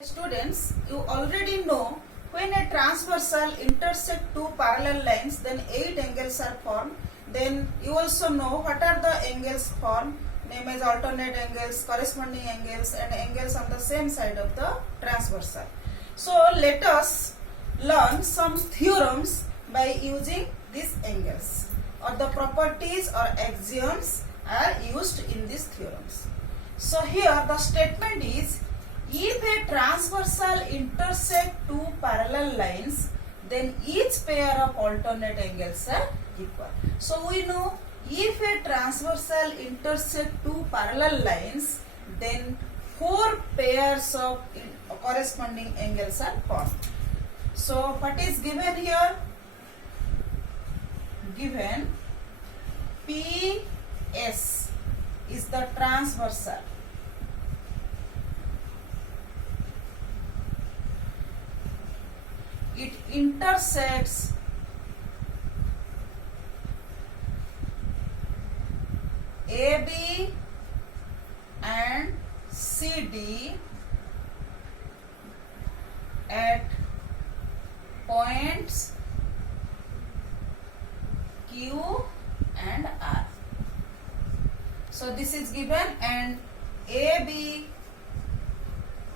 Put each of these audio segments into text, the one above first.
Students, you already know when a transversal intersect two parallel lines, then 8 angles are formed. Then you also know what are the angles formed, name as alternate angles, corresponding angles, and angles on the same side of the transversal. So let us learn some theorems by using these angles, or the properties or axioms are used in these theorems. So here the statement is, if a transversal intersect two parallel lines, then each pair of alternate angles are equal. So we know if a transversal intersect two parallel lines, then 4 pairs of corresponding angles are formed. So what is given here? Given PS is the transversal. It intersects AB and CD at points Q and R. So this is given, and AB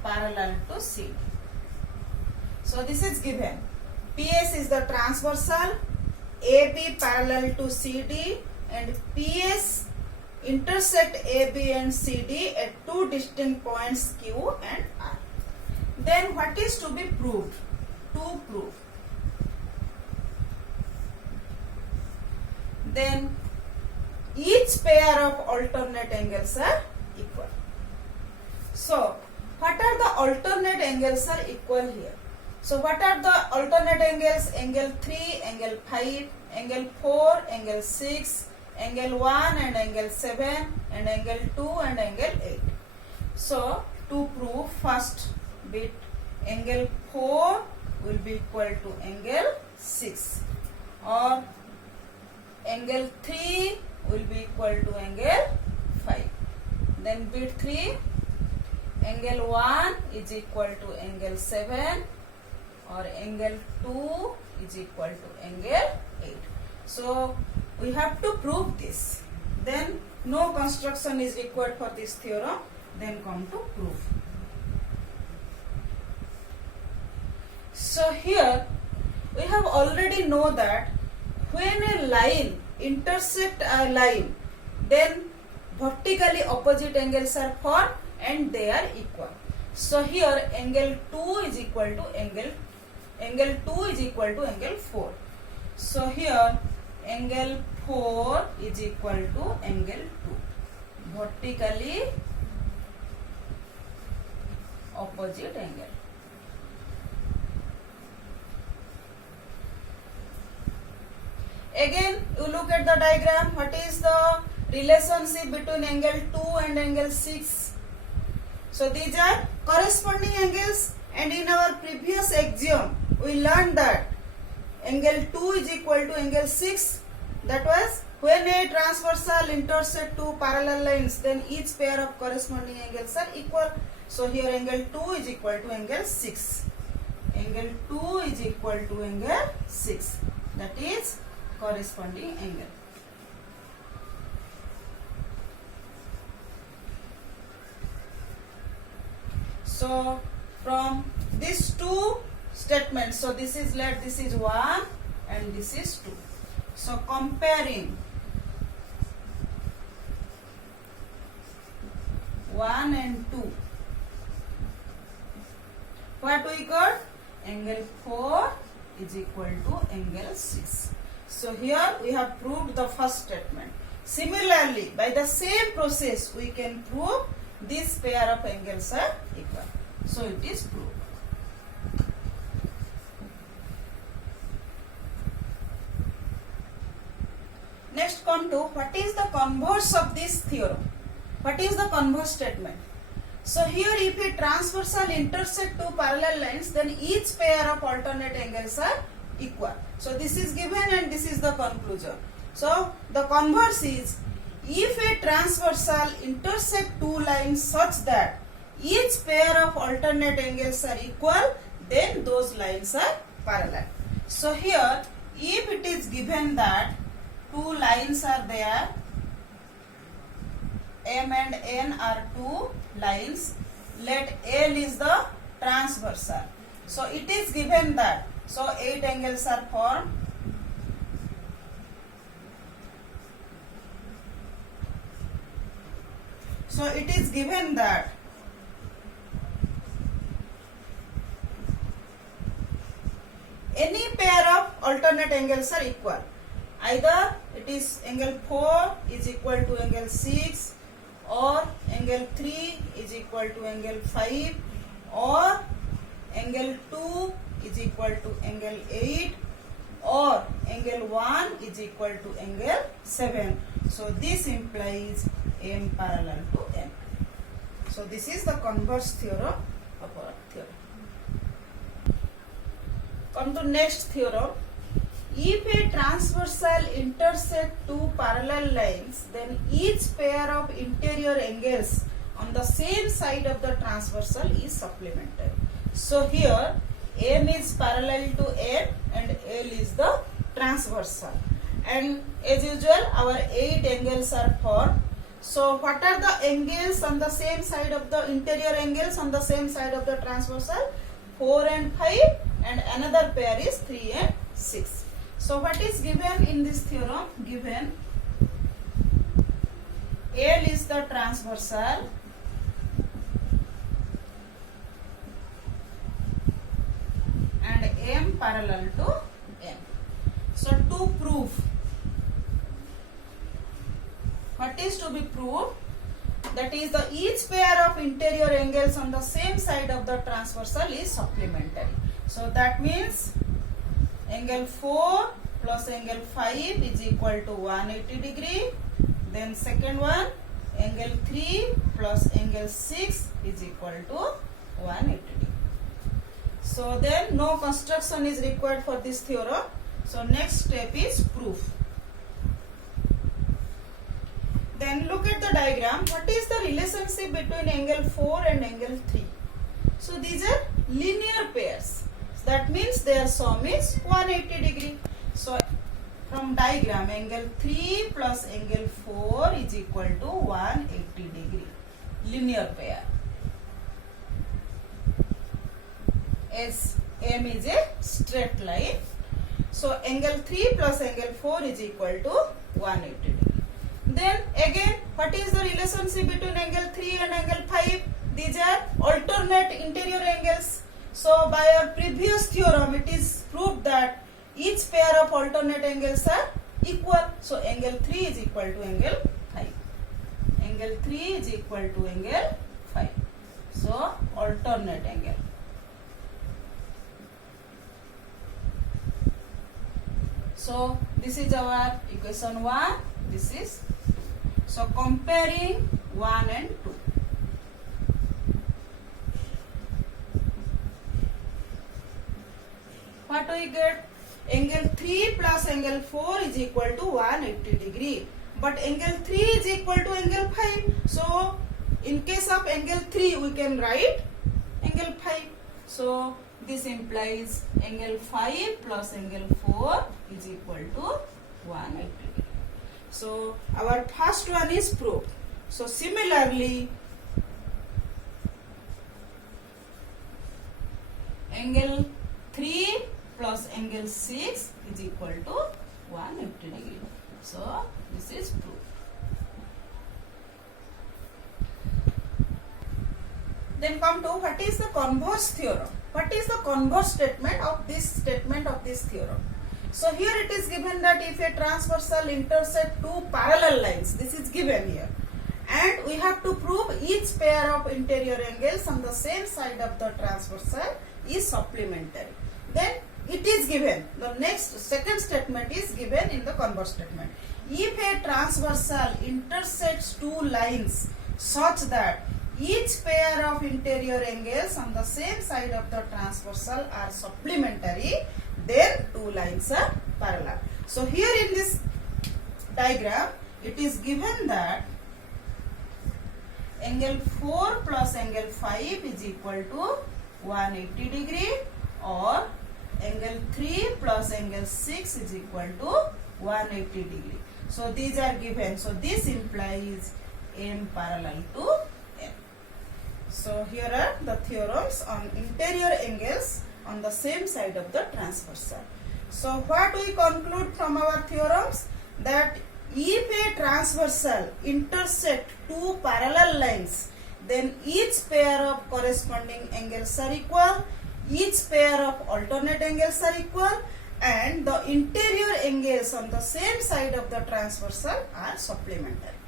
parallel to CD. So this is given. PS is the transversal, AB parallel to CD, and PS intersect AB and CD at two distinct points Q and R. Then what is to be proved? To prove. Then each pair of alternate angles are equal. So what are the alternate angles are equal here? So what are the alternate angles? Angle 3, angle 5, angle 4, angle 6, angle 1 and angle 7, and angle 2 and angle 8. So to prove, first bit, angle 4 will be equal to angle 6, or angle 3 will be equal to angle 5. Then bit 3, angle 1 is equal to angle 7, or angle 2 is equal to angle 8. So we have to prove this. Then no construction is required for this theorem. Then come to proof. So here we have already know that when a line intersect a line, then vertically opposite angles are formed and they are equal. So here angle 2 is equal to angle 2 is equal to angle 4. So here angle 4 is equal to angle 2. Vertically opposite angle. Again you look at the diagram. What is the relationship between angle 2 and angle 6? So these are corresponding angles, and in our previous axiom we learned that angle 2 is equal to angle 6. That was when a transversal intersect two parallel lines, then each pair of corresponding angles are equal. So here angle 2 is equal to angle 6. Angle 2 is equal to angle 6. That is corresponding angle. So from these two statements, so this is 1 and this is 2. So comparing 1 and 2, what we got? Angle 4 is equal to angle 6. So here we have proved the first statement. Similarly, by the same process we can prove this pair of angles are equal. So it is proved. Next come to, what is the converse of this theorem? What is the converse statement? So here if a transversal intersect two parallel lines, then each pair of alternate angles are equal. So this is given and this is the conclusion. So the converse is, if a transversal intersect two lines such that each pair of alternate angles are equal, then those lines are parallel. So here, if it is given that two lines are there, M and N are two lines, let L is the transversal. So it is given that, so 8 angles are formed. So it is given that any pair of alternate angles are equal. Either it is angle 4 is equal to angle 6, or angle 3 is equal to angle 5, or angle 2 is equal to angle 8, or angle 1 is equal to angle 7. So this implies M parallel to N. So this is the converse theorem of our theorem. Come to next theorem. If a transversal intersect two parallel lines, then each pair of interior angles on the same side of the transversal is supplementary. So here M is parallel to N and L is the transversal. And as usual, our 8 angles are formed. So what are the angles on the same side of the interior angles on the same side of the transversal? 4 and 5, and another pair is 3 and 6. So what is given in this theorem? Given L is the transversal and M parallel to N. So to prove, what is to be proved? That is, the each pair of interior angles on the same side of the transversal is supplementary. So that means angle 4 plus angle 5 is equal to 180 degree. Then second one, angle 3 plus angle 6 is equal to 180 degree. So then no construction is required for this theorem. So next step is proof. Then look at the diagram. What is the relationship between angle 4 and angle 3? So these are linear pairs. That means their sum is 180 degree. So from diagram, angle 3 plus angle 4 is equal to 180 degree. Linear pair. As M is a straight line. So angle 3 plus angle 4 is equal to 180 degree. Then again, what is the relationship between angle 3 and angle 5? These are alternate interior angles. So by our previous theorem, it is proved that each pair of alternate angles are equal. So angle 3 is equal to angle 5. Angle 3 is equal to angle 5. So alternate angle. So this is our equation 1. This is, so comparing 1 and 2. What we get? Angle 3 plus angle 4 is equal to 180 degree. But angle 3 is equal to angle 5. So in case of angle 3, we can write angle 5. So this implies angle 5 plus angle 4 is equal to 180 degree. So our first one is proved. So similarly, angle 3 plus angle 6 is equal to 180 degree. So this is proved. Then come to what is the converse theorem. What is the converse statement of this theorem? So here it is given that if a transversal intersect two parallel lines, this is given here, and we have to prove each pair of interior angles on the same side of the transversal is supplementary. Then it is given, the next second statement is given in the converse statement. If a transversal intersects two lines such that each pair of interior angles on the same side of the transversal are supplementary, then two lines are parallel. So here in this diagram, it is given that angle 4 plus angle 5 is equal to 180 degree, or angle 3 plus angle 6 is equal to 180 degree. So these are given. So this implies M parallel to N. So here are the theorems on interior angles on the same side of the transversal. So what we conclude from our theorems? That if a transversal intersect two parallel lines, then each pair of corresponding angles are equal, each pair of alternate angles are equal, and the interior angles on the same side of the transversal are supplementary.